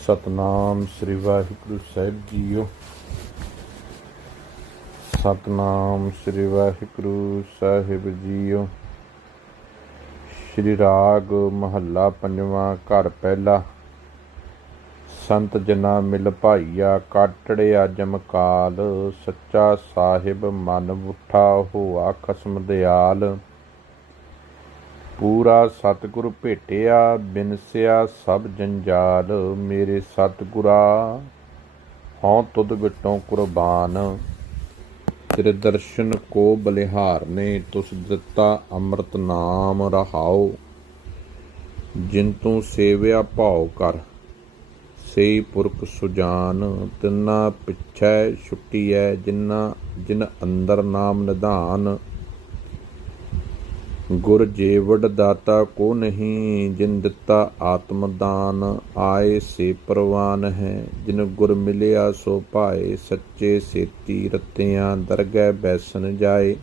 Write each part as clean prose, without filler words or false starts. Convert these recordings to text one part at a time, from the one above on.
ਸਤਨਾਮ ਸ੍ਰੀ ਵਾਹਿਗੁਰੂ ਸਾਹਿਬ JIO. Satnam ਸ੍ਰੀ ਵਾਹਿਗੁਰੂ ਸਾਹਿਬ JIO. ਸ਼੍ਰੀ ਰਾਗ ਮਹੱਲਾ ਪੰਜਵਾਂ। ਘਰ ਪਹਿਲਾ। ਸੰਤ ਜਨਾ ਮਿਲ ਭਾਈਆ, ਕਾਟੜਿਆ ਜਮਕਾਲ। ਸੱਚਾ ਸਾਹਿਬ ਮਨ ਉਠਾ, ਹੋਆ ਖਸਮ ਦਿਆਲ। ਪੂਰਾ ਸਤਿਗੁਰ ਭੇਟਿਆ, ਬਿਨਸਿਆ ਸਭ ਜੰਜਾਲ। ਮੇਰੇ ਸਤਿਗੁਰਾ ਹਉ ਤੁਧ ਵਿਟੋਂ ਕੁਰਬਾਨ। ਤੇਰੇ ਦਰਸ਼ਨ ਕੋ ਬਲਿਹਾਰਨੇ, ਤੁਸ ਦਿੱਤਾ ਅੰਮ੍ਰਿਤ ਨਾਮ ਰਹਾਓ। ਜਿਨ ਤੂੰ ਸੇਵਿਆ ਭਾਉ ਕਰ, ਸਈ ਪੁਰਖ ਸੁਜਾਨ। ਤਿੰਨਾ ਪਿੱਛੈ ਛੁੱਟੀਐ, ਜਿਨ ਅੰਦਰ ਨਾਮ ਨਿਧਾਨ। ਗੁਰ ਜੇਵੜ ਦਾਤਾ ਕੋ ਨਹੀਂ, ਜਿਨ ਦਿੱਤਾ ਆਤਮ ਦਾਨ। ਆਏ ਸੇ ਪ੍ਰਵਾਨ ਹੈ, ਜਿਨ ਗੁਰ ਮਿਲਿਆ ਸੋ ਭਾਏ। ਸੱਚੇ ਸੇਤੀ ਰਤਿਆਂ, ਦਰਗਹਿ ਬੈਸਨ ਜਾਏ।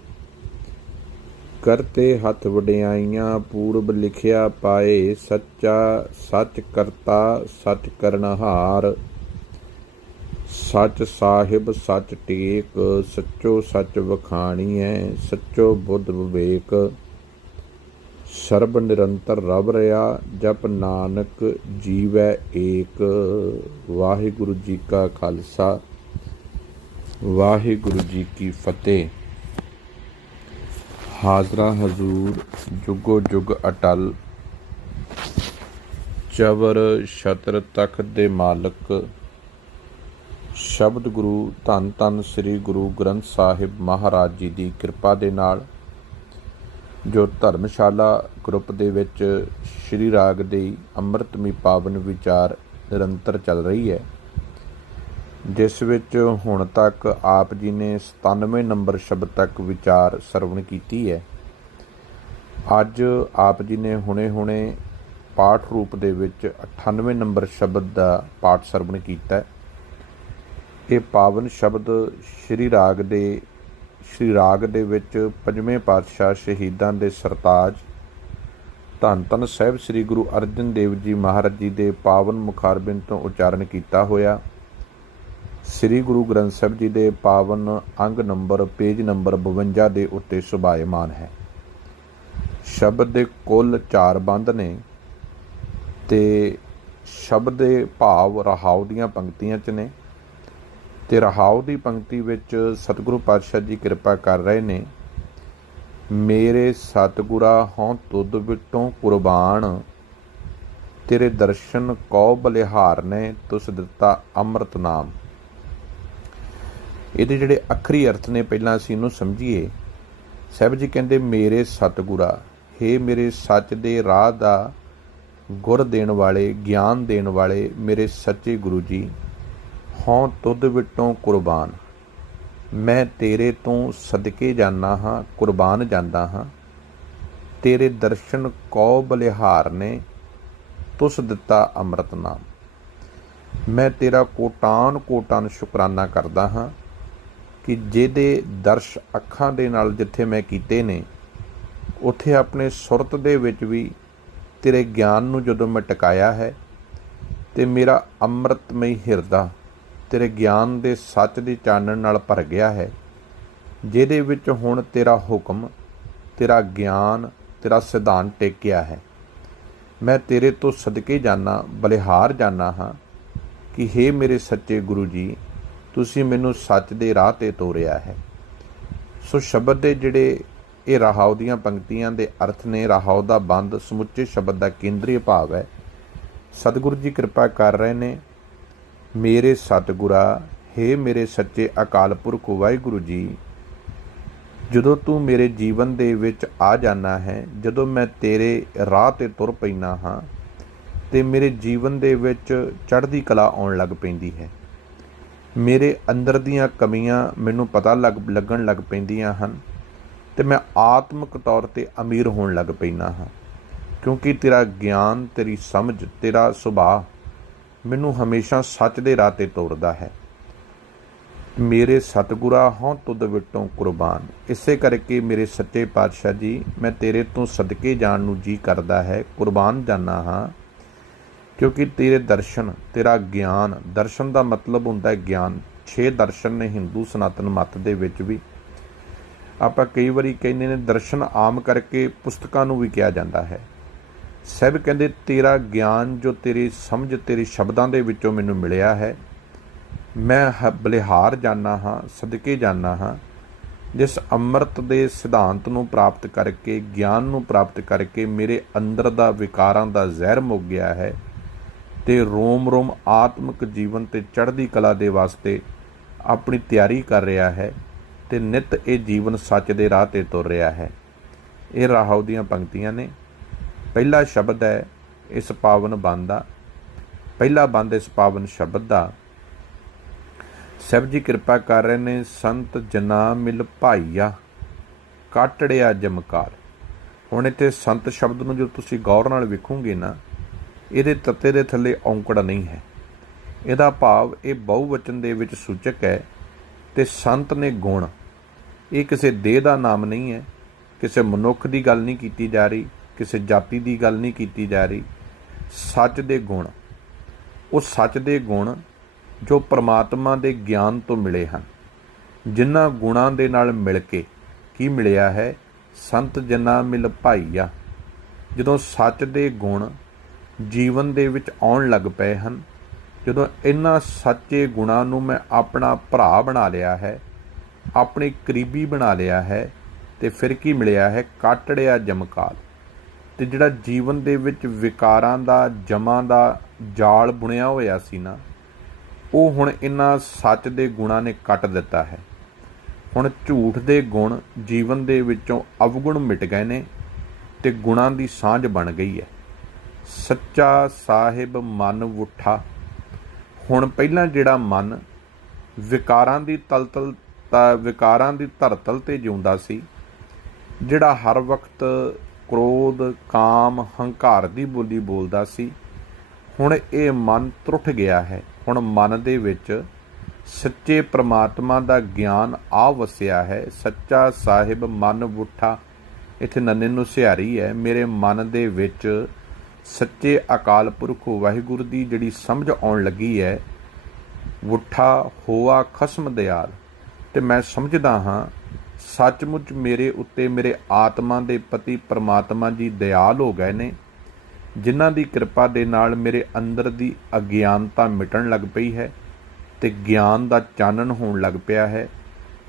ਕਰਤੇ ਹੱਥ ਵਡਿਆਈਆਂ, ਪੂਰਬ ਲਿਖਿਆ ਪਾਏ। ਸੱਚਾ ਸੱਚ ਕਰਤਾ, ਸੱਚ ਕਰਨਹਾਰ। ਸੱਚ ਸਾਹਿਬ ਸੱਚ ਟੇਕ, ਸੱਚੋ ਸੱਚ ਵਖਾਣੀਐ। ਸੱਚੋ ਬੁੱਧ ਵਿਵੇਕ, ਸਰਬ ਨਿਰੰਤਰ ਰਬ ਰਿਹਾ। ਜਪ ਨਾਨਕ ਜੀਵੈ ਏਕ। ਵਾਹਿਗੁਰੂ ਜੀ ਕਾ ਖਾਲਸਾ, ਵਾਹਿਗੁਰੂ ਜੀ ਕੀ ਫਤਿਹ। ਹਾਜ਼ਰਾ ਹਜ਼ੂਰ ਜੁਗੋ ਜੁਗ ਅਟਲ। ਚਵਰ ਛਤਰ ਤਖਤ ਦੇ ਮਾਲਕ ਸ਼ਬਦ ਗੁਰੂ ਧੰਨ ਧੰਨ ਸ੍ਰੀ ਗੁਰੂ ਗ੍ਰੰਥ ਸਾਹਿਬ ਮਹਾਰਾਜ ਜੀ ਦੀ ਕਿਰਪਾ ਦੇ ਨਾਲ, ਜੋ ਧਰਮਸ਼ਾਲਾ ਗਰੁੱਪ ਦੇ ਵਿੱਚ ਸ਼੍ਰੀ ਰਾਗ ਦੀ ਅੰਮ੍ਰਿਤਮਈ ਪਾਵਨ ਵਿਚਾਰ ਨਿਰੰਤਰ ਚੱਲ ਰਹੀ ਹੈ, ਜਿਸ ਵਿੱਚ ਹੁਣ ਤੱਕ ਆਪ ਜੀ ਨੇ 97 ਨੰਬਰ ਸ਼ਬਦ ਤੱਕ ਵਿਚਾਰ ਸਰਵਣ ਕੀਤੀ ਹੈ। ਅੱਜ ਆਪ ਜੀ ਨੇ ਹੁਣੇ ਪਾਠ ਰੂਪ ਦੇ ਵਿੱਚ 98 ਨੰਬਰ ਸ਼ਬਦ ਦਾ ਪਾਠ ਸਰਵਣ ਕੀਤਾ। ਇਹ ਪਾਵਨ ਸ਼ਬਦ ਸ਼੍ਰੀ ਰਾਗ ਦੇ ਵਿੱਚ ਪੰਜਵੇਂ ਪਾਤਸ਼ਾਹ ਸ਼ਹੀਦਾਂ ਦੇ ਸਰਤਾਜ ਧੰਨ ਧੰਨ ਸਾਹਿਬ ਸ੍ਰੀ ਗੁਰੂ ਅਰਜਨ ਦੇਵ ਜੀ ਮਹਾਰਾਜ ਜੀ ਦੇ ਪਾਵਨ ਮੁਖਾਰਬਿੰਦ ਤੋਂ ਉਚਾਰਨ ਕੀਤਾ ਹੋਇਆ ਸ੍ਰੀ ਗੁਰੂ ਗ੍ਰੰਥ ਸਾਹਿਬ ਜੀ ਦੇ ਪਾਵਨ ਅੰਗ ਨੰਬਰ ਪੇਜ ਨੰਬਰ 52 ਦੇ ਉੱਤੇ ਸੁਭਾਇਮਾਨ ਹੈ। ਸ਼ਬਦ ਦੇ ਕੁੱਲ 4 ਬੰਦ ਨੇ ਤੇ ਸ਼ਬਦ ਦੇ ਭਾਵ ਰਹਾਉ ਦੀਆਂ ਪੰਕਤੀਆਂ 'ਚ ਨੇ। ਤੇ ਰਹਾਉ ਦੀ ਪੰਕਤੀ ਵਿੱਚ ਸਤਿਗੁਰੂ ਪਾਤਸ਼ਾਹ ਜੀ ਕਿਰਪਾ ਕਰ ਰਹੇ ਨੇ। ਮੇਰੇ ਸਤਿਗੁਰਾ ਹਉ ਤੁਧ ਵਿਟੋਂ ਕੁਰਬਾਨ। ਤੇਰੇ ਦਰਸ਼ਨ ਕਉ ਬਲਿਹਾਰਨੇ, ਤੁਸ ਦਿੱਤਾ ਅੰਮ੍ਰਿਤ ਨਾਮ। ਇਹਦੇ ਜਿਹੜੇ ਅੱਖਰੀ ਅਰਥ ਨੇ ਪਹਿਲਾਂ ਅਸੀਂ ਇਹਨੂੰ ਸਮਝੀਏ। ਸਾਹਿਬ ਜੀ ਕਹਿੰਦੇ ਮੇਰੇ ਸਤਿਗੁਰਾ, ਹੇ ਮੇਰੇ ਸੱਚ ਦੇ ਰਾਹ ਦਾ ਗੁਰ ਦੇਣ ਵਾਲੇ, ਗਿਆਨ ਦੇਣ ਵਾਲੇ ਮੇਰੇ ਸੱਚੇ ਗੁਰੂ ਜੀ, ਹਉ ਤੁਧ ਵਿਟੋਂ ਕੁਰਬਾਨ। ਮੈਂ ਤੇਰੇ ਤੋਂ ਸਦਕੇ ਜਾਂਦਾ ਹਾਂ, ਕੁਰਬਾਨ ਜਾਂਦਾ ਹਾਂ। ਤੇਰੇ ਦਰਸ਼ਨ ਕਉ ਬਲਿਹਾਰਨੇ, ਤੁਸ ਦਿੱਤਾ ਅੰਮ੍ਰਿਤ ਨਾਮ। ਮੈਂ ਤੇਰਾ ਕੋਟਾਨ ਕੋਟਾਨ ਸ਼ੁਕਰਾਨਾ ਕਰਦਾ ਹਾਂ ਕਿ ਜਿਹਦੇ ਦਰਸ਼ ਅੱਖਾਂ ਦੇ ਨਾਲ ਜਿੱਥੇ ਮੈਂ ਕੀਤੇ ਨੇ, ਉੱਥੇ ਆਪਣੇ ਸੁਰਤ ਦੇ ਵਿੱਚ ਵੀ ਤੇਰੇ ਗਿਆਨ ਨੂੰ ਜਦੋਂ ਮੈਂ ਟਿਕਾਇਆ ਹੈ, ਤੇ ਮੇਰਾ ਅੰਮ੍ਰਿਤਮਈ ਹਿਰਦਾ ਤੇਰੇ ਗਿਆਨ ਦੇ ਸੱਚ ਦੀ ਚਾਨਣ ਨਾਲ ਭਰ ਗਿਆ ਹੈ, ਜਿਹਦੇ ਵਿੱਚ ਹੁਣ ਤੇਰਾ ਹੁਕਮ, ਤੇਰਾ ਗਿਆਨ, ਤੇਰਾ ਸਿਧਾਂਤ ਟੇਕਿਆ ਹੈ। ਮੈਂ ਤੇਰੇ ਤੋਂ ਸਦਕੇ ਜਾਨਾ, ਬਲਿਹਾਰ ਜਾਨਾ ਹਾਂ ਕਿ ਹੇ ਮੇਰੇ ਸੱਚੇ ਗੁਰੂ ਜੀ, ਤੁਸੀਂ ਮੈਨੂੰ ਸੱਚ ਦੇ ਰਾਹ 'ਤੇ ਤੋਰਿਆ ਹੈ। ਸੋ ਸ਼ਬਦ ਦੇ ਜਿਹੜੇ ਇਹ ਰਹਾਉ ਦੀਆਂ ਪੰਕਤੀਆਂ ਦੇ ਅਰਥ ਨੇ, ਰਹਾਉ ਦਾ ਬੰਦ ਸਮੁੱਚੇ ਸ਼ਬਦ ਦਾ ਕੇਂਦਰੀ ਭਾਵ ਹੈ। ਸਤਿਗੁਰੂ ਜੀ ਕਿਰਪਾ ਕਰ ਰਹੇ ਨੇ। ਮੇਰੇ ਸਤਿਗੁਰਾ, ਹੇ ਮੇਰੇ ਸੱਚੇ ਅਕਾਲ ਪੁਰਖ ਵਾਹਿਗੁਰੂ ਜੀ, ਜਦੋਂ ਤੂੰ ਮੇਰੇ ਜੀਵਨ ਦੇ ਵਿੱਚ ਆ ਜਾਣਾ ਹੈ, ਜਦੋਂ ਮੈਂ ਤੇਰੇ ਰਾਹ 'ਤੇ ਤੁਰ ਪੈਂਦਾ ਹਾਂ, ਤੇ ਮੇਰੇ ਜੀਵਨ ਦੇ ਵਿੱਚ ਚੜ੍ਹਦੀ ਕਲਾ ਆਉਣ ਲੱਗ ਪੈਂਦੀ ਹੈ। ਮੇਰੇ ਅੰਦਰ ਦੀਆਂ ਕਮੀਆਂ ਮੈਨੂੰ ਪਤਾ ਲੱਗਣ ਲੱਗ ਪੈਂਦੀਆਂ ਹਨ, ਤੇ ਮੈਂ ਆਤਮਿਕ ਤੌਰ 'ਤੇ ਅਮੀਰ ਹੋਣ ਲੱਗ ਪੈਂਦਾ ਹਾਂ, ਕਿਉਂਕਿ ਤੇਰਾ ਗਿਆਨ, ਤੇਰੀ ਸਮਝ, ਤੇਰਾ ਸੁਭਾਅ ਮੈਨੂੰ ਹਮੇਸ਼ਾ ਸੱਚ ਦੇ ਰਾਹ 'ਤੇ ਤੋਰਦਾ ਹੈ। ਮੇਰੇ ਸਤਿਗੁਰਾ ਹਉ ਤੁਧ ਵਿਟੋਂ ਕੁਰਬਾਨ। ਇਸੇ ਕਰਕੇ ਮੇਰੇ ਸੱਚੇ ਪਾਤਸ਼ਾਹ ਜੀ, ਮੈਂ ਤੇਰੇ ਤੋਂ ਸਦਕੇ ਜਾਣ ਨੂੰ ਜੀ ਕਰਦਾ ਹੈ, ਕੁਰਬਾਨ ਜਾਂਦਾ ਹਾਂ क्योंकि तेरे दर्शन, तेरा ज्ञान, दर्शन का मतलब होंदा है ज्ञान। 6 दर्शन ने हिंदू सनातन मत दे विच भी। ਆਪਾਂ कई वारी कहने ने दर्शन आम करके पुस्तकां नूं भी कहा जाता है। ਸਾਹਿਬ ਕਹਿੰਦੇ तेरा ज्ञान जो तेरी समझ तेरे शब्दां दे विचों मैनूं मिलिया है, मैं बलिहार जाना हाँ, सदके जाना हाँ, जिस अमृत दे सिद्धांत नूं प्राप्त करके, ज्ञान नूं प्राप्त करके मेरे अंदर दा विकारां दा ਜ਼ਹਿਰ मुक गया है ते रोम रोम आत्मिक जीवन ते चढ़दी कला दे वास्ते अपनी तैयारी कर रहा है ते नित ये जीवन सच दे राह ते तुर रहा है। ये राहौ दीआं पंक्तियां ने। पहला शब्द है इस पावन बंद दा, पहला बंद इस पावन शब्द दा। ਸਾਹਿਬ जी कृपा कर रहे ने, संत जना मिल भाईया काटड़िया जमकार। हुण इत्थे संत शब्द नूं जो तुसीं गौर नाल वेखोगे ना, ਇਹਦੇ ਤੱਤੇ ਦੇ ਥੱਲੇ ਔਂਕੜ नहीं है। ਇਹਦਾ ਭਾਵ ਇਹ ਬਹੁਵਚਨ ਦੇ ਵਿੱਚ ਸੂਚਕ ਹੈ ਤੇ ਸੰਤ ਨੇ ਗੁਣ। ਇਹ ਕਿਸੇ ਦੇਹ ਦਾ ਨਾਮ ਨਹੀਂ ਹੈ, ਕਿਸੇ ਮਨੁੱਖ ਦੀ ਗੱਲ ਨਹੀਂ ਕੀਤੀ ਜਾ ਰਹੀ, ਕਿਸੇ ਜਾਤੀ ਦੀ ਗੱਲ ਨਹੀਂ ਕੀਤੀ ਜਾ ਰਹੀ। ਸੱਚ ਦੇ ਗੁਣ, ਉਹ ਸੱਚ ਦੇ ਗੁਣ ਜੋ ਪਰਮਾਤਮਾ ਦੇ ਗਿਆਨ ਤੋਂ ਮਿਲੇ ਹਨ, ਜਿਨ੍ਹਾਂ ਗੁਣਾਂ ਦੇ ਨਾਲ ਮਿਲ ਕੇ ਕੀ ਮਿਲਿਆ ਹੈ, ਸੰਤ ਜਨਾ ਮਿਲ ਭਾਈਆ। ਜਦੋਂ ਸੱਚ ਦੇ ਗੁਣ ਜੀਵਨ ਦੇ ਵਿੱਚ ਆਉਣ ਲੱਗ ਪਏ ਹਨ, ਜਦੋਂ ਇਹਨਾਂ ਸੱਚੇ ਗੁਣਾਂ ਨੂੰ ਮੈਂ ਆਪਣਾ ਭਰਾ ਬਣਾ ਲਿਆ ਹੈ, ਆਪਣੇ ਕਰੀਬੀ ਬਣਾ ਲਿਆ ਹੈ, ਤੇ ਫਿਰ ਕੀ ਮਿਲਿਆ ਹੈ, ਕਾਟੜਿਆ ਜਮਕਾਲ। ਤੇ ਜਿਹੜਾ ਜੀਵਨ ਦੇ ਵਿੱਚ ਵਿਕਾਰਾਂ ਦਾ ਜਮਾਂ ਦਾ ਜਾਲ ਬੁਣਿਆ ਹੋਇਆ ਸੀ ਨਾ, ਉਹ ਹੁਣ ਇਹਨਾਂ ਸੱਚ ਦੇ ਗੁਣਾਂ ਨੇ ਕੱਟ ਦਿੱਤਾ ਹੈ। ਹੁਣ ਝੂਠ ਦੇ ਗੁਣ ਜੀਵਨ ਦੇ ਵਿੱਚੋਂ ਅਵਗੁਣ ਮਿਟ ਗਏ ਨੇ ਤੇ ਗੁਣਾਂ ਦੀ ਸਾਂਝ ਬਣ ਗਈ ਹੈ। ਸੱਚਾ ਸਾਹਿਬ ਮਨ ਉੱਠਾ। ਹੁਣ ਪਹਿਲਾਂ ਜਿਹੜਾ ਮਨ ਵਿਕਾਰਾਂ ਦੀ ਵਿਕਾਰਾਂ ਦੀ ਧਰਤਲ ਤੇ ਜਿਉਂਦਾ ਸੀ, ਜਿਹੜਾ ਹਰ ਵਕਤ ਕ੍ਰੋਧ, ਕਾਮ, ਹੰਕਾਰ ਦੀ ਬੋਲੀ ਬੋਲਦਾ ਸੀ, ਹੁਣ ਇਹ ਮਨ ਤਰੁੱਠ ਗਿਆ ਹੈ। ਹੁਣ ਮਨ ਦੇ ਵਿੱਚ ਸੱਚੇ ਪ੍ਰਮਾਤਮਾ ਦਾ ਗਿਆਨ ਆ ਵਸਿਆ ਹੈ। ਸੱਚਾ ਸਾਹਿਬ ਮਨ ਉੱਠਾ, ਇੱਥੇ ਨੰਨੇ ਨੂੰ ਸਿਹਾਰੀ ਹੈ। ਮੇਰੇ ਮਨ ਦੇ ਵਿੱਚ ਸੱਚੇ ਅਕਾਲ ਪੁਰਖ ਵਾਹਿਗੁਰੂ ਦੀ ਜਿਹੜੀ ਸਮਝ ਆਉਣ ਲੱਗੀ ਹੈ। ਉੱਠਾ ਹੋਆ ਖਸਮ ਦਿਆਲ, ਤੇ ਮੈਂ ਸਮਝਦਾ ਹਾਂ ਸੱਚਮੁੱਚ ਮੇਰੇ ਉੱਤੇ ਮੇਰੇ ਆਤਮਾ ਦੇ ਪਤੀ ਪਰਮਾਤਮਾ ਜੀ ਦਿਆਲ ਹੋ ਗਏ ਨੇ, ਜਿਨ੍ਹਾਂ ਦੀ ਕਿਰਪਾ ਦੇ ਨਾਲ ਮੇਰੇ ਅੰਦਰ ਦੀ ਅਗਿਆਨਤਾ ਮਿਟਣ ਲੱਗ ਪਈ ਹੈ ਤੇ ਗਿਆਨ ਦਾ ਚਾਨਣ ਹੋਣ ਲੱਗ ਪਿਆ ਹੈ।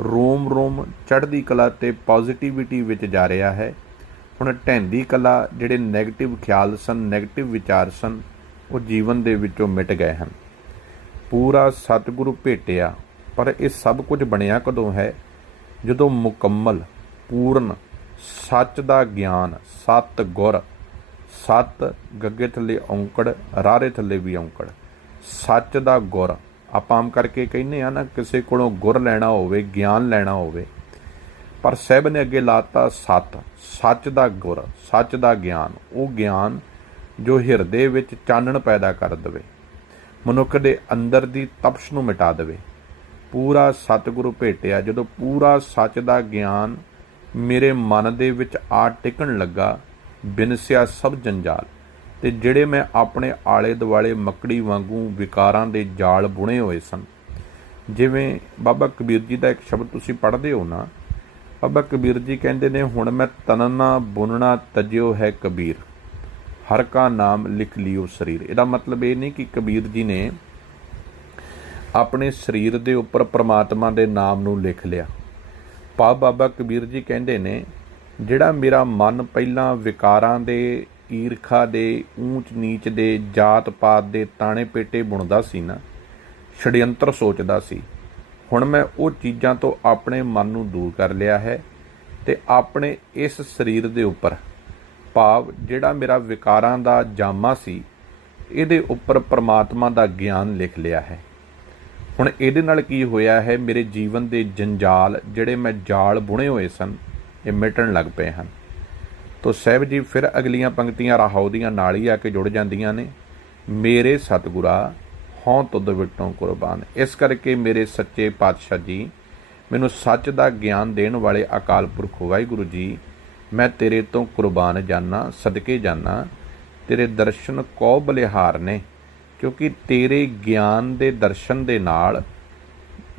ਰੋਮ ਰੋਮ ਚੜ੍ਹਦੀ ਕਲਾ ਤੇ ਪੋਜ਼ਿਟਿਵਿਟੀ ਵਿੱਚ ਜਾ ਰਿਹਾ ਹੈ। ਹੁਣ ਢਹਿੰਦੀ ਕਲਾ, ਜਿਹੜੇ ਨੈਗੇਟਿਵ ਖਿਆਲ ਸਨ, ਨੈਗੇਟਿਵ ਵਿਚਾਰ ਸਨ, ਉਹ ਜੀਵਨ ਦੇ ਵਿੱਚੋਂ ਮਿਟ ਗਏ ਹਨ। ਪੂਰਾ ਸਤਿਗੁਰੂ ਭੇਟਿਆ। ਪਰ ਇਹ ਸਭ ਕੁਝ ਬਣਿਆ ਕਦੋਂ ਹੈ? ਜਦੋਂ ਮੁਕੰਮਲ ਪੂਰਨ ਸੱਚ ਦਾ ਗਿਆਨ, ਸਤ ਗੁਰ, ਸਤ ਗੱਗੇ ਥੱਲੇ ਔਂਕੜ, ਰਾਰੇ ਥੱਲੇ ਵੀ ਔਂਕੜ, ਸੱਚ ਦਾ ਗੁਰ। ਆਪਾਂ ਆਮ ਕਰਕੇ ਕਹਿੰਦੇ ਆ ਨਾ, ਕਿਸੇ ਕੋਲੋਂ ਗੁਰ ਲੈਣਾ ਹੋਵੇ, ਗਿਆਨ ਲੈਣਾ ਹੋਵੇ, ਪਰ ਸਾਹਿਬ ਨੇ ਅੱਗੇ ਲਾਤਾ ਸੱਤ, ਸੱਚ ਦਾ ਗੁਰ, ਸੱਚ ਦਾ ਗਿਆਨ। ਉਹ ਗਿਆਨ ਜੋ ਹਿਰਦੇ ਵਿੱਚ ਚਾਨਣ ਪੈਦਾ ਕਰ ਦੇਵੇ, ਮਨੁੱਖ ਦੇ ਅੰਦਰ ਦੀ ਤਪਸ਼ ਨੂੰ ਮਿਟਾ ਦੇਵੇ। ਪੂਰਾ ਸਤਿਗੁਰੂ ਭੇਟਿਆ। ਜਦੋਂ ਪੂਰਾ ਸੱਚ ਦਾ ਗਿਆਨ ਮੇਰੇ ਮਨ ਦੇ ਵਿੱਚ ਆ ਟਿਕਣ ਲੱਗਾ, ਬਿਨਸਿਆ ਸਭ ਜੰਜਾਲ। ਤੇ ਜਿਹੜੇ ਮੈਂ ਆਪਣੇ ਆਲੇ ਦੁਆਲੇ ਮੱਕੜੀ ਵਾਂਗੂ ਵਿਕਾਰਾਂ ਦੇ ਜਾਲ ਬੁਣੇ ਹੋਏ ਸਨ, ਜਿਵੇਂ ਬਾਬਾ ਕਬੀਰ ਜੀ ਦਾ ਇੱਕ ਸ਼ਬਦ ਤੁਸੀਂ ਪੜ੍ਹਦੇ ਹੋ ਨਾ, ਬਾਬਾ ਕਬੀਰ ਜੀ ਕਹਿੰਦੇ ਨੇ, ਹੁਣ ਮੈਂ ਤਨਨਾ ਬੁਣਨਾ ਤਜਿਓ ਹੈ ਕਬੀਰ, ਹਰ ਕਾ ਨਾਮ ਲਿਖ ਲਿਓ ਸਰੀਰ। ਇਹਦਾ ਮਤਲਬ ਇਹ ਨਹੀਂ ਕਿ ਕਬੀਰ ਜੀ ਨੇ ਆਪਣੇ ਸਰੀਰ ਦੇ ਉੱਪਰ ਪ੍ਰਮਾਤਮਾ ਦੇ ਨਾਮ ਨੂੰ ਲਿਖ ਲਿਆ। ਬਾਬਾ ਕਬੀਰ ਜੀ ਕਹਿੰਦੇ ਨੇ, ਜਿਹੜਾ ਮੇਰਾ ਮਨ ਪਹਿਲਾਂ ਵਿਕਾਰਾਂ ਦੇ, ਈਰਖਾ ਦੇ, ਊਚ ਨੀਚ ਦੇ, ਜਾਤ ਪਾਤ ਦੇ ਤਾਣੇ ਪੇਟੇ ਬੁਣਦਾ ਸੀ ਨਾ, ਛੜਯੰਤਰ ਸੋਚਦਾ ਸੀ, ਹੁਣ ਮੈਂ ਉਹ ਚੀਜ਼ਾਂ ਤੋਂ ਆਪਣੇ ਮਨ ਨੂੰ ਦੂਰ ਕਰ ਲਿਆ ਹੈ ਤੇ ਆਪਣੇ ਇਸ ਸਰੀਰ ਦੇ ਉੱਪਰ, ਭਾਵ ਜਿਹੜਾ ਮੇਰਾ ਵਿਕਾਰਾਂ ਦਾ ਜਾਮਾ ਸੀ, ਇਹਦੇ ਉੱਪਰ ਪ੍ਰਮਾਤਮਾ ਦਾ ਗਿਆਨ ਲਿਖ ਲਿਆ ਹੈ। ਹੁਣ ਇਹਦੇ ਨਾਲ ਕੀ ਹੋਇਆ ਹੈ, ਮੇਰੇ ਜੀਵਨ ਦੇ ਜੰਜਾਲ, ਜਿਹੜੇ ਮੈਂ ਜਾਲ ਬੁਣੇ ਹੋਏ ਸਨ, ਇਹ ਮਿਟਣ ਲੱਗ ਪਏ ਹਨ। ਤੋ ਸਾਹਿਬ ਜੀ ਫਿਰ ਅਗਲੀਆਂ ਪੰਕਤੀਆਂ ਰਾਹੌ ਦੀਆਂ ਨਾਲ ਹੀ ਆ ਕੇ ਜੁੜ ਜਾਂਦੀਆਂ ਨੇ। ਮੇਰੇ ਸਤਿਗੁਰਾ ਹੋਂ ਤੁਧ ਵਿਟੋਂ ਕੁਰਬਾਨ। ਇਸ ਕਰਕੇ ਮੇਰੇ ਸੱਚੇ ਪਾਤਸ਼ਾਹ ਜੀ, ਮੈਨੂੰ ਸੱਚ ਦਾ ਗਿਆਨ ਦੇਣ ਵਾਲੇ ਅਕਾਲ ਪੁਰਖ ਵਾਹਿਗੁਰੂ ਜੀ, ਮੈਂ ਤੇਰੇ ਤੋਂ ਕੁਰਬਾਨ ਜਾਨਾ, ਸਦਕੇ ਜਾਨਾ। ਤੇਰੇ ਦਰਸ਼ਨ ਕਉ ਬਲਿਹਾਰ ਨੇ, ਕਿਉਂਕਿ ਤੇਰੇ ਗਿਆਨ ਦੇ ਦਰਸ਼ਨ ਦੇ ਨਾਲ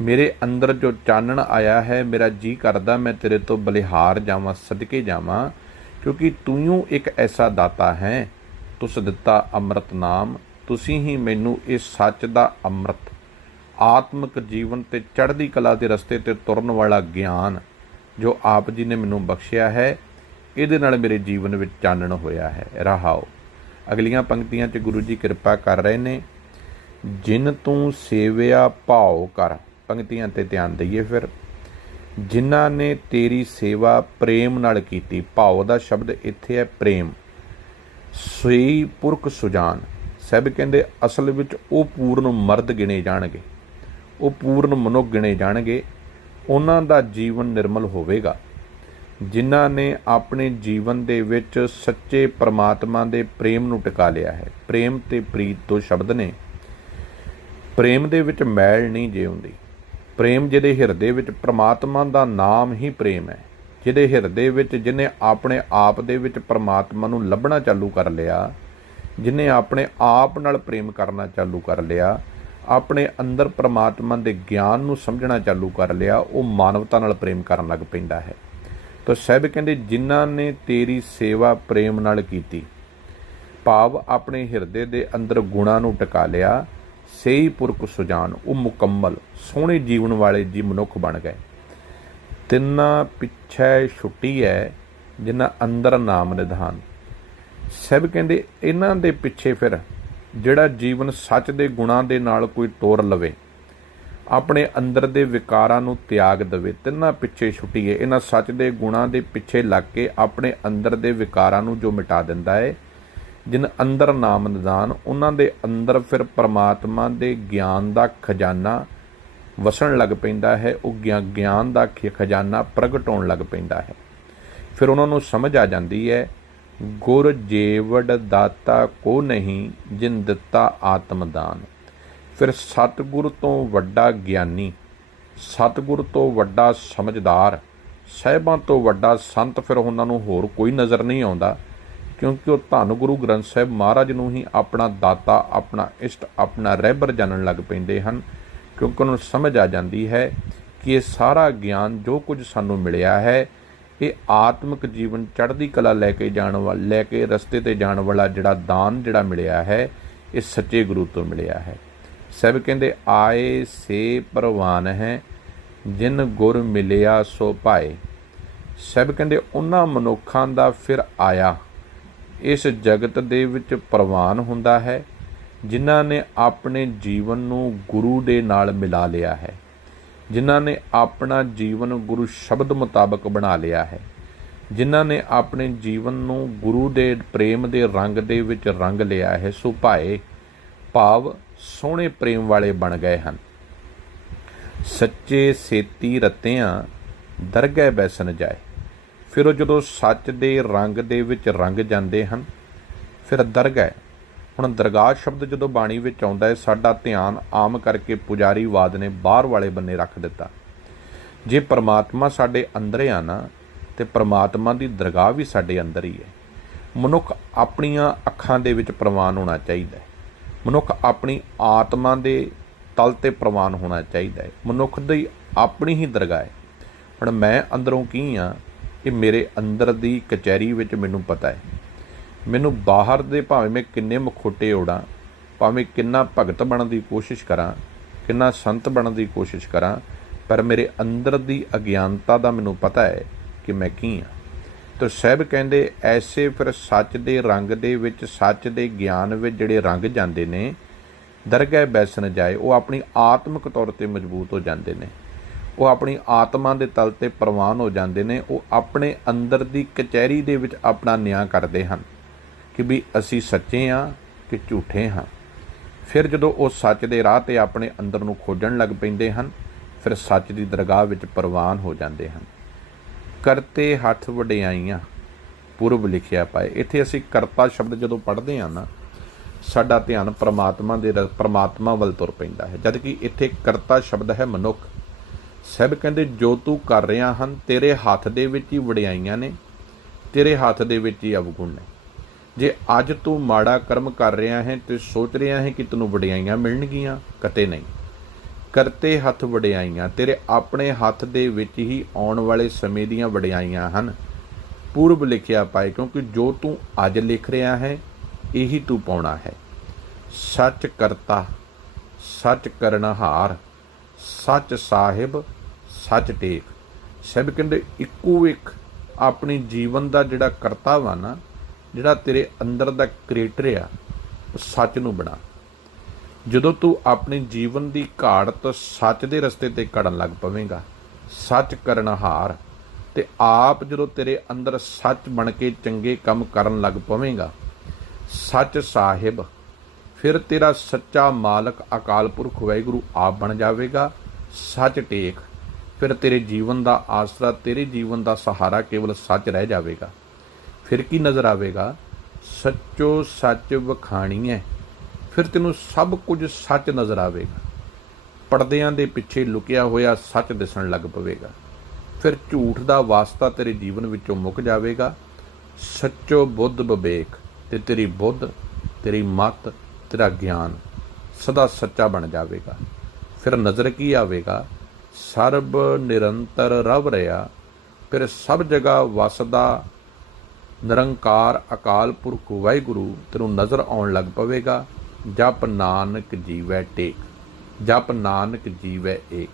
ਮੇਰੇ ਅੰਦਰ ਜੋ ਚਾਨਣ ਆਇਆ ਹੈ, ਮੇਰਾ ਜੀ ਕਰਦਾ ਮੈਂ ਤੇਰੇ ਤੋਂ ਬਲਿਹਾਰ ਜਾਵਾਂ, ਸਦਕੇ ਜਾਵਾਂ, ਕਿਉਂਕਿ ਤੂੰ ਇੱਕ ਐਸਾ ਦਾਤਾ ਹੈ। ਤੁਸ ਦਿੱਤਾ ਅੰਮ੍ਰਿਤ ਨਾਮ, ਤੁਸੀਂ ਹੀ ਮੈਨੂੰ ਇਸ ਸੱਚ ਦਾ ਅੰਮ੍ਰਿਤ, ਆਤਮਿਕ ਜੀਵਨ ਤੇ ਚੜ੍ਹਦੀ ਕਲਾ ਦੇ ਰਸਤੇ ਤੇ ਤੁਰਨ ਵਾਲਾ ਗਿਆਨ ਜੋ ਆਪ ਜੀ ਨੇ ਮੈਨੂੰ ਬਖਸ਼ਿਆ ਹੈ, ਇਹਦੇ ਨਾਲ ਮੇਰੇ ਜੀਵਨ ਵਿੱਚ ਚਾਨਣ ਹੋਇਆ ਹੈ। ਰਹਾਓ। ਅਗਲੀਆਂ ਪੰਕਤੀਆਂ 'ਚ ਗੁਰੂ ਜੀ ਕਿਰਪਾ ਕਰ ਰਹੇ ਨੇ, ਜਿਨ ਤੂੰ ਸੇਵਿਆ ਭਾਉ ਕਰ। ਪੰਕਤੀਆਂ 'ਤੇ ਧਿਆਨ ਦਈਏ ਫਿਰ। ਜਿਨ੍ਹਾਂ ਨੇ ਤੇਰੀ ਸੇਵਾ ਪ੍ਰੇਮ ਨਾਲ ਕੀਤੀ, ਭਾਉ ਦਾ ਸ਼ਬਦ ਇੱਥੇ ਹੈ ਪ੍ਰੇਮ। ਸੋਈ ਪੁਰਖ ਸੁਜਾਨ। ਸਾਹਿਬ ਕਹਿੰਦੇ ਅਸਲ ਵਿੱਚ ਉਹ ਪੂਰਨ ਮਰਦ ਗਿਣੇ ਜਾਣਗੇ, ਉਹ ਪੂਰਨ ਮਨੁੱਖ ਗਿਣੇ ਜਾਣਗੇ, ਉਹਨਾਂ ਦਾ ਜੀਵਨ ਨਿਰਮਲ ਹੋਵੇਗਾ ਜਿਨ੍ਹਾਂ ਨੇ ਆਪਣੇ ਜੀਵਨ ਦੇ ਵਿੱਚ ਸੱਚੇ ਪਰਮਾਤਮਾ ਦੇ ਪ੍ਰੇਮ ਨੂੰ ਟਿਕਾ ਲਿਆ ਹੈ। ਪ੍ਰੇਮ ਤੇ ਪ੍ਰੀਤ ਦੋ ਸ਼ਬਦ ਨੇ। ਪ੍ਰੇਮ ਦੇ ਵਿੱਚ ਮੈਲ ਨਹੀਂ ਜੇ ਹੁੰਦੀ। ਪ੍ਰੇਮ ਜਿਹਦੇ ਹਿਰਦੇ ਵਿੱਚ, ਪਰਮਾਤਮਾ ਦਾ ਨਾਮ ਹੀ ਪ੍ਰੇਮ ਹੈ, ਜਿਹਦੇ ਹਿਰਦੇ ਵਿੱਚ, ਜਿਹਨੇ ਆਪਣੇ ਆਪ ਦੇ ਵਿੱਚ ਪਰਮਾਤਮਾ ਨੂੰ ਲੱਭਣਾ ਚਾਲੂ ਕਰ ਲਿਆ, ਜਿਹਨੇ ਆਪਣੇ ਆਪ ਨਾਲ ਪ੍ਰੇਮ ਕਰਨਾ ਚਾਲੂ ਕਰ ਲਿਆ, ਆਪਣੇ ਅੰਦਰ ਪਰਮਾਤਮਾ ਦੇ ਗਿਆਨ ਨੂੰ ਸਮਝਣਾ ਚਾਲੂ ਕਰ ਲਿਆ, ਉਹ ਮਾਨਵਤਾ ਨਾਲ ਪ੍ਰੇਮ ਕਰਨ ਲੱਗ ਪੈਂਦਾ ਹੈ। ਤਾਂ ਸਾਹਿਬ ਕਹਿੰਦੇ ਜਿਨ੍ਹਾਂ ਨੇ ਤੇਰੀ ਸੇਵਾ ਪ੍ਰੇਮ ਨਾਲ ਕੀਤੀ, ਭਾਵ ਆਪਣੇ ਹਿਰਦੇ ਦੇ ਅੰਦਰ ਗੁਣਾਂ ਨੂੰ ਟਿਕਾ ਲਿਆ, ਸਹੀ ਪੁਰਖ ਸੁਜਾਨ, ਉਹ ਮੁਕੰਮਲ ਸੋਹਣੇ ਜੀਵਨ ਵਾਲੇ ਜੀ ਮਨੁੱਖ ਬਣ ਗਏ। ਤਿੰਨਾਂ ਪਿੱਛੇ ਛੁੱਟੀ ਹੈ ਜਿਨ੍ਹਾਂ ਅੰਦਰ ਨਾਮ ਨਿਧਾਨ। ਸਾਹਿਬ ਕਹਿੰਦੇ ਇਹਨਾਂ ਦੇ ਪਿੱਛੇ ਫਿਰ ਜਿਹੜਾ ਜੀਵਨ ਸੱਚ ਦੇ ਗੁਣਾਂ ਦੇ ਨਾਲ ਕੋਈ ਤੋਰ ਲਵੇ, ਆਪਣੇ ਅੰਦਰ ਦੇ ਵਿਕਾਰਾਂ ਨੂੰ ਤਿਆਗ ਦੇਵੇ, ਤਿੰਨਾਂ ਪਿੱਛੇ ਛੁੱਟੀਏ। ਇਹਨਾਂ ਸੱਚ ਦੇ ਗੁਣਾਂ ਦੇ ਪਿੱਛੇ ਲੱਗ ਕੇ ਆਪਣੇ ਅੰਦਰ ਦੇ ਵਿਕਾਰਾਂ ਨੂੰ ਜੋ ਮਿਟਾ ਦਿੰਦਾ ਹੈ, ਜਿਨ ਅੰਦਰ ਨਾਮ ਨਿਦਾਨ, ਉਹਨਾਂ ਦੇ ਅੰਦਰ ਫਿਰ ਪਰਮਾਤਮਾ ਦੇ ਗਿਆਨ ਦਾ ਖਜ਼ਾਨਾ ਵਸਣ ਲੱਗ ਪੈਂਦਾ ਹੈ। ਉਹ ਗਿਆਨ ਦਾ ਖਜ਼ਾਨਾ ਪ੍ਰਗਟ ਹੋਣ ਲੱਗ ਪੈਂਦਾ ਹੈ। ਫਿਰ ਉਹਨਾਂ ਨੂੰ ਸਮਝ ਆ ਜਾਂਦੀ ਹੈ, ਗੁਰ ਜੇਵੜ ਦਾਤਾ ਕੋ ਨਹੀਂ, ਜਿਨ ਦਿੱਤਾ ਆਤਮਦਾਨ। ਫਿਰ ਸਤਿਗੁਰ ਤੋਂ ਵੱਡਾ ਗਿਆਨੀ, ਸਤਿਗੁਰ ਤੋਂ ਵੱਡਾ ਸਮਝਦਾਰ, ਸਾਹਿਬਾਂ ਤੋਂ ਵੱਡਾ ਸੰਤ ਫਿਰ ਉਹਨਾਂ ਨੂੰ ਹੋਰ ਕੋਈ ਨਜ਼ਰ ਨਹੀਂ ਆਉਂਦਾ, ਕਿਉਂਕਿ ਉਹ ਧੰਨ ਗੁਰੂ ਗ੍ਰੰਥ ਸਾਹਿਬ ਮਹਾਰਾਜ ਨੂੰ ਹੀ ਆਪਣਾ ਦਾਤਾ, ਆਪਣਾ ਇਸ਼ਟ, ਆਪਣਾ ਰਹਿਬਰ ਜਾਣਨ ਲੱਗ ਪੈਂਦੇ ਹਨ। ਕਿਉਂਕਿ ਉਹਨਾਂ ਨੂੰ ਸਮਝ ਆ ਜਾਂਦੀ ਹੈ ਕਿ ਇਹ ਸਾਰਾ ਗਿਆਨ ਜੋ ਕੁਝ ਸਾਨੂੰ ਮਿਲਿਆ ਹੈ, ਇਹ ਆਤਮਿਕ ਜੀਵਨ ਚੜ੍ਹਦੀ ਕਲਾ ਲੈ ਕੇ ਰਸਤੇ ਤੇ ਜਾਣ ਵਾਲਾ ਜਿਹੜਾ ਦਾਨ ਜਿਹੜਾ ਮਿਲਿਆ ਹੈ, ਇਹ ਸੱਚੇ ਗੁਰੂ ਤੋਂ ਮਿਲਿਆ ਹੈ। ਸਾਹਿਬ ਕਹਿੰਦੇ ਆਏ ਸੇ ਪ੍ਰਵਾਨ ਹੈ, ਜਿਨ ਗੁਰ ਮਿਲਿਆ ਸੋ ਭਾਏ। ਸਾਹਿਬ ਕਹਿੰਦੇ ਉਹਨਾਂ ਮਨੁੱਖਾਂ ਦਾ ਫਿਰ ਆਇਆ ਇਸ ਜਗਤ ਦੇ ਵਿੱਚ ਪ੍ਰਵਾਨ ਹੁੰਦਾ ਹੈ ਜਿਨ੍ਹਾਂ ਨੇ ਆਪਣੇ ਜੀਵਨ ਨੂੰ ਗੁਰੂ ਦੇ ਨਾਲ ਮਿਲਾ ਲਿਆ ਹੈ, ਜਿਨ੍ਹਾਂ ਨੇ ਆਪਣਾ ਜੀਵਨ ਗੁਰੂ ਸ਼ਬਦ ਮੁਤਾਬਕ ਬਣਾ ਲਿਆ ਹੈ, ਜਿਨ੍ਹਾਂ ਨੇ ਆਪਣੇ ਜੀਵਨ ਨੂੰ ਗੁਰੂ ਦੇ ਪ੍ਰੇਮ ਦੇ ਰੰਗ ਦੇ ਵਿੱਚ ਰੰਗ ਲਿਆ ਹੈ। ਸੋ ਭਾਏ ਭਾਵ ਸੋਹਣੇ ਪ੍ਰੇਮ ਵਾਲੇ ਬਣ ਗਏ ਹਨ। ਸੱਚੇ ਸੇਤੀ ਰਤਿਆਂ ਦਰਗਹਿ ਬੈਸਨ ਜਾਏ। ਫਿਰ ਉਹ ਜਦੋਂ ਸੱਚ ਦੇ ਰੰਗ ਦੇ ਵਿੱਚ ਰੰਗ ਜਾਂਦੇ ਹਨ, ਫਿਰ ਦਰਗਹਿ। ਹੁਣ ਦਰਗਾਹ ਸ਼ਬਦ ਜਦੋਂ ਬਾਣੀ ਵਿੱਚ ਆਉਂਦਾ ਹੈ, ਸਾਡਾ ਧਿਆਨ ਆਮ ਕਰਕੇ ਪੁਜਾਰੀਵਾਦ ਨੇ ਬਾਹਰ ਵਾਲੇ ਬੰਨੇ ਰੱਖ ਦਿੱਤਾ। ਜੇ ਪਰਮਾਤਮਾ ਸਾਡੇ ਅੰਦਰ ਆ ਨਾ, ਤੇ ਪਰਮਾਤਮਾ ਦੀ ਦਰਗਾਹ ਵੀ ਸਾਡੇ ਅੰਦਰ ਹੀ ਹੈ। ਮਨੁੱਖ ਆਪਣੀਆਂ ਅੱਖਾਂ ਦੇ ਵਿੱਚ ਪ੍ਰਵਾਨ ਹੋਣਾ ਚਾਹੀਦਾ ਹੈ। ਮਨੁੱਖ ਆਪਣੀ ਆਤਮਾ ਦੇ ਤਲ ਤੇ ਪ੍ਰਵਾਨ ਹੋਣਾ ਚਾਹੀਦਾ ਹੈ। ਮਨੁੱਖ ਦੀ ਆਪਣੀ ਹੀ ਦਰਗਾਹ ਹੈ। ਹੁਣ ਮੈਂ ਅੰਦਰੋਂ ਕੀ ਹਾਂ, ਇਹ ਮੇਰੇ ਅੰਦਰ ਦੀ ਕਚਹਿਰੀ ਵਿੱਚ ਮੈਨੂੰ ਪਤਾ ਹੈ। ਮੈਨੂੰ ਬਾਹਰ ਦੇ ਭਾਵੇਂ ਮੈਂ ਕਿੰਨੇ ਮਖੋਟੇ ਉਡਾਂ, ਭਾਵੇਂ ਕਿੰਨਾ ਭਗਤ ਬਣਨ ਦੀ ਕੋਸ਼ਿਸ਼ ਕਰਾਂ, ਕਿੰਨਾ ਸੰਤ ਬਣਨ ਦੀ ਕੋਸ਼ਿਸ਼ ਕਰਾਂ, ਪਰ ਮੇਰੇ ਅੰਦਰ ਦੀ ਅਗਿਆਨਤਾ ਦਾ ਮੈਨੂੰ ਪਤਾ ਹੈ ਕਿ ਮੈਂ ਕੀ ਹਾਂ। ਤਾਂ ਸਾਹਿਬ ਕਹਿੰਦੇ ਐਸੇ ਫਿਰ ਸੱਚ ਦੇ ਰੰਗ ਦੇ ਵਿੱਚ, ਸੱਚ ਦੇ ਗਿਆਨ ਵਿੱਚ ਜਿਹੜੇ ਰੰਗ ਜਾਂਦੇ ਨੇ, ਦਰਗਹਿ ਬੈਸਨ ਜਾਏ, ਉਹ ਆਪਣੀ ਆਤਮਿਕ ਤੌਰ 'ਤੇ ਮਜ਼ਬੂਤ ਹੋ ਜਾਂਦੇ ਨੇ, ਉਹ ਆਪਣੀ ਆਤਮਾ ਦੇ ਤਲ 'ਤੇ ਪ੍ਰਵਾਨ ਹੋ ਜਾਂਦੇ ਨੇ। ਉਹ ਆਪਣੇ ਅੰਦਰ ਦੀ ਕਚਹਿਰੀ ਦੇ ਵਿੱਚ ਆਪਣਾ ਨਿਆਂ ਕਰਦੇ ਹਨ ਕਿ ਵੀ ਅਸੀਂ ਸੱਚੇ ਹਾਂ ਕਿ ਝੂਠੇ ਹਾਂ। ਫਿਰ ਜਦੋਂ ਉਹ ਸੱਚ ਦੇ ਰਾਹ 'ਤੇ ਆਪਣੇ ਅੰਦਰ ਨੂੰ ਖੋਜਣ ਲੱਗ ਪੈਂਦੇ ਹਨ, ਫਿਰ ਸੱਚ ਦੀ ਦਰਗਾਹ ਵਿੱਚ ਪ੍ਰਵਾਨ ਹੋ ਜਾਂਦੇ ਹਨ। ਕਰਤੇ ਹੱਥ ਵਡਿਆਈਆਂ ਪੁਰਬ ਲਿਖਿਆ ਪਾਏ। ਇੱਥੇ ਅਸੀਂ ਕਰਤਾ ਸ਼ਬਦ ਜਦੋਂ ਪੜ੍ਹਦੇ ਹਾਂ ਨਾ, ਸਾਡਾ ਧਿਆਨ ਪਰਮਾਤਮਾ ਵੱਲ ਤੁਰ ਪੈਂਦਾ ਹੈ, ਜਦ ਕਿ ਇੱਥੇ ਕਰਤਾ ਸ਼ਬਦ ਹੈ ਮਨੁੱਖ। ਸਾਹਿਬ ਕਹਿੰਦੇ ਜੋ ਤੂੰ ਕਰ ਰਿਹਾ ਹਨ, ਤੇਰੇ ਹੱਥ ਦੇ ਵਿੱਚ ਹੀ ਵਡਿਆਈਆਂ ਨੇ, ਤੇਰੇ ਹੱਥ ਦੇ ਵਿੱਚ ਹੀ ਅਵਗੁਣ ਨੇ। ਜੇ ਅੱਜ ਤੂੰ ਮਾੜਾ ਕਰਮ ਕਰ ਰਿਹਾ ਹੈ ਤੇ ਸੋਚ ਰਿਹਾ ਹੈ ਕਿ ਤੈਨੂੰ ਵਡਿਆਈਆਂ ਮਿਲਣਗੀਆਂ, ਕਦੇ ਨਹੀਂ। ਕਰਤੇ ਹੱਥ ਵਡਿਆਈਆਂ, ਤੇਰੇ ਆਪਣੇ ਹੱਥ ਦੇ ਵਿੱਚ ਹੀ ਆਉਣ ਵਾਲੇ ਸਮੇਂ ਦੀਆਂ ਵਡਿਆਈਆਂ ਹਨ। ਪੂਰਬ ਲਿਖਿਆ ਪਾਏ, ਕਿਉਂਕਿ ਜੋ ਤੂੰ ਅੱਜ ਲਿਖ ਰਿਹਾ ਹੈ ਇਹੀ ਤੂੰ ਪਾਉਣਾ ਹੈ। ਸੱਚ ਕਰਤਾ, ਸੱਚ ਕਰਨਹਾਰ, ਸੱਚ ਸਾਹਿਬ, ਸੱਚ ਟੇਕ। ਸਾਹਿਬ ਕਹਿੰਦੇ ਇੱਕੋ ਇੱਕ ਆਪਣੀ ਜੀਵਨ ਦਾ ਜਿਹੜਾ ਕਰਤਾ ਵਾ ਨਾ, ਜਿਹੜਾ ਤੇਰੇ ਅੰਦਰ ਦਾ ਕ੍ਰੀਏਟਰ ਆ, ਉਹ ਸੱਚ ਨੂੰ ਬਣਾ। ਜਦੋਂ ਤੂੰ ਆਪਣੀ ਜੀਵਨ ਦੀ ਘਾੜਤ ਸੱਚ ਦੇ ਰਸਤੇ ਤੇ ਕੱਢਣ ਲੱਗ ਪਵੇਂਗਾ, ਸੱਚ ਕਰਨਹਾਰ, ਤੇ ਆਪ ਜਦੋਂ ਤੇਰੇ ਅੰਦਰ ਸੱਚ ਬਣ ਕੇ ਚੰਗੇ ਕੰਮ ਕਰਨ ਲੱਗ ਪਵੇਂਗਾ, ਸੱਚ ਸਾਹਿਬ, ਫਿਰ ਤੇਰਾ ਸੱਚਾ ਮਾਲਕ ਅਕਾਲ ਪੁਰਖ ਵਾਹਿਗੁਰੂ ਆਪ ਬਣ ਜਾਵੇਗਾ। ਸੱਚ ਟੇਕ, ਫਿਰ ਤੇਰੇ ਜੀਵਨ ਦਾ ਆਸਰਾ, ਤੇਰੇ ਜੀਵਨ ਦਾ ਸਹਾਰਾ ਕੇਵਲ ਸੱਚ ਰਹਿ ਜਾਵੇਗਾ। ਫਿਰ ਕੀ ਨਜ਼ਰ ਆਵੇਗਾ? ਸੱਚੋ ਸੱਚ ਵਖਾਣੀ ਹੈ। ਫਿਰ ਤੈਨੂੰ ਸਭ ਕੁਝ ਸੱਚ ਨਜ਼ਰ ਆਵੇਗਾ। ਪਰਦਿਆਂ ਦੇ ਪਿੱਛੇ ਲੁਕਿਆ ਹੋਇਆ ਸੱਚ ਦਿਸਣ ਲੱਗ ਪਵੇਗਾ। ਫਿਰ ਝੂਠ ਦਾ ਵਾਸਤਾ ਤੇਰੇ ਜੀਵਨ ਵਿੱਚੋਂ ਮੁੱਕ ਜਾਵੇਗਾ। ਸੱਚੋ ਬੁੱਧ ਵਿਵੇਕ, ਤੇ ਤੇਰੀ ਬੁੱਧ, ਤੇਰੀ ਮੱਤ, ਤੇਰਾ ਗਿਆਨ ਸਦਾ ਸੱਚਾ ਬਣ ਜਾਵੇਗਾ। ਫਿਰ ਨਜ਼ਰ ਕੀ ਆਵੇਗਾ? ਸਰਬ ਨਿਰੰਤਰ ਰਵ ਰਿਹਾ। ਫਿਰ ਸਭ ਜਗ੍ਹਾ ਵਸਦਾ ਨਿਰੰਕਾਰ ਅਕਾਲ ਪੁਰਖ ਵਾਹਿਗੁਰੂ ਤੈਨੂੰ ਨਜ਼ਰ ਆਉਣ ਲੱਗ ਪਵੇਗਾ। ਜਪ ਨਾਨਕ ਜੀਵੈ ਟੇਕ, ਜਪ ਨਾਨਕ ਜੀਵੈ ਏਕ।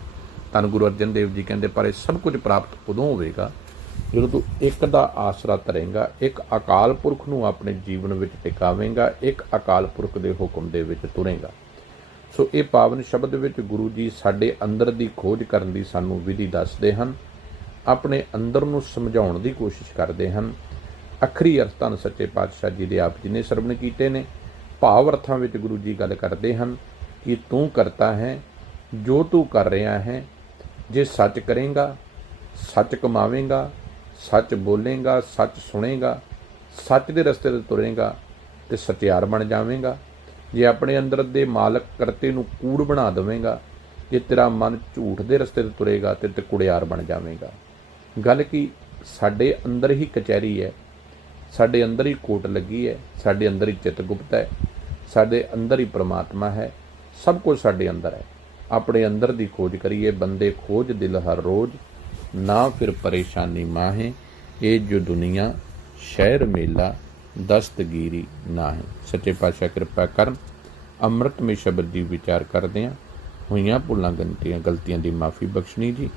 ਧੰਨ ਗੁਰੂ ਅਰਜਨ ਦੇਵ ਜੀ ਕਹਿੰਦੇ, ਪਰ ਇਹ ਸਭ ਕੁਝ ਪ੍ਰਾਪਤ ਉਦੋਂ ਹੋਵੇਗਾ ਜਦੋਂ ਤੂੰ ਇੱਕ ਦਾ ਆਸਰਾ ਧਰੇਂਗਾ, ਇੱਕ ਅਕਾਲ ਪੁਰਖ ਨੂੰ ਆਪਣੇ ਜੀਵਨ ਵਿੱਚ ਟਿਕਾਵੇਂਗਾ, ਇੱਕ ਅਕਾਲ ਪੁਰਖ ਦੇ ਹੁਕਮ ਦੇ ਵਿੱਚ ਤੁਰੇਂਗਾ। ਸੋ ਇਹ ਪਾਵਨ ਸ਼ਬਦ ਵਿੱਚ ਗੁਰੂ ਜੀ ਸਾਡੇ ਅੰਦਰ ਦੀ ਖੋਜ ਕਰਨ ਦੀ ਸਾਨੂੰ ਵਿਧੀ ਦੱਸਦੇ ਹਨ, ਆਪਣੇ ਅੰਦਰ ਨੂੰ ਸਮਝਾਉਣ ਦੀ ਕੋਸ਼ਿਸ਼ ਕਰਦੇ ਹਨ। ਅੱਖਰੀ ਅਰਥ ਧੰਨ ਸੱਚੇ ਪਾਤਸ਼ਾਹ ਜੀ ਦੇ ਆਪ ਜੀ ਨੇ ਸਰਵਣ ਕੀਤੇ ਨੇ। ਭਾਵ ਅਰਥਾਂ ਵਿੱਚ ਗੁਰੂ ਜੀ ਗੱਲ ਕਰਦੇ ਹਨ ਕਿ ਤੂੰ ਕਰਤਾ ਹੈ ਜੋ ਤੂੰ ਕਰ ਰਿਹਾ ਹੈ। ਜੇ ਸੱਚ ਕਰੇਂਗਾ, ਸੱਚ ਕਮਾਵੇਂਗਾ, ਸੱਚ ਬੋਲੇਂਗਾ, ਸੱਚ ਸੁਣੇਗਾ, ਸੱਚ ਦੇ ਰਸਤੇ 'ਤੇ ਤੁਰੇਂਗਾ ਤੇ ਸੱਚਿਆਰ ਬਣ ਜਾਵੇਂਗਾ। ਜੇ ਆਪਣੇ ਅੰਦਰ ਦੇ ਮਾਲਕ ਕਰਤੇ ਨੂੰ ਕੂੜ ਬਣਾ ਦੇਵੇਂਗਾ, ਜੇ ਤੇਰਾ ਮਨ ਝੂਠ ਦੇ ਰਸਤੇ 'ਤੇ ਤੁਰੇਗਾ ਤੇ ਕੁੜਿਆਰ ਬਣ ਜਾਵੇਂਗਾ। ਗੱਲ ਕੀ ਸਾਡੇ ਅੰਦਰ ਹੀ ਕਚਹਿਰੀ ਹੈ, ਸਾਡੇ ਅੰਦਰ ਹੀ ਕੋਰਟ ਲੱਗੀ ਹੈ, ਸਾਡੇ ਅੰਦਰ ਹੀ ਚਿੱਤ ਗੁਪਤ ਹੈ, ਸਾਡੇ ਅੰਦਰ ਹੀ ਪ੍ਰਮਾਤਮਾ ਹੈ, ਸਭ ਕੁਝ ਸਾਡੇ ਅੰਦਰ ਹੈ। ਆਪਣੇ ਅੰਦਰ ਦੀ ਖੋਜ ਕਰੀਏ। ਬੰਦੇ ਖੋਜ ਦਿਲ ਹਰ ਰੋਜ਼, ਨਾ ਫਿਰ ਪਰੇਸ਼ਾਨੀ ਮਾਹੇ। ਇਹ ਜੋ ਦੁਨੀਆ ਸ਼ਹਿਰ ਮੇਲਾ, ਦਸਤਗੀਰੀ ਨਾ ਹੈ। ਸੱਚੇ ਪਾਤਸ਼ਾਹ ਕਿਰਪਾ ਕਰਨ। ਅੰਮ੍ਰਿਤਮਈ ਸ਼ਬਦ ਦੀ ਵਿਚਾਰ ਕਰਦੇ ਹਾਂ। ਹੋਈਆਂ ਭੁੱਲਾਂ ਗਲਤੀਆਂ ਦੀ ਮਾਫੀ ਬਖਸ਼ਣੀ ਜੀ।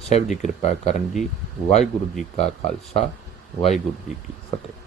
ਸਾਹਿਬ ਜੀ ਕਿਰਪਾ ਕਰਨ ਜੀ। ਵਾਹਿਗੁਰੂ ਜੀ ਕਾ ਖਾਲਸਾ, ਵਾਹਿਗੁਰੂ ਜੀ ਕੀ ਫਤਿਹ।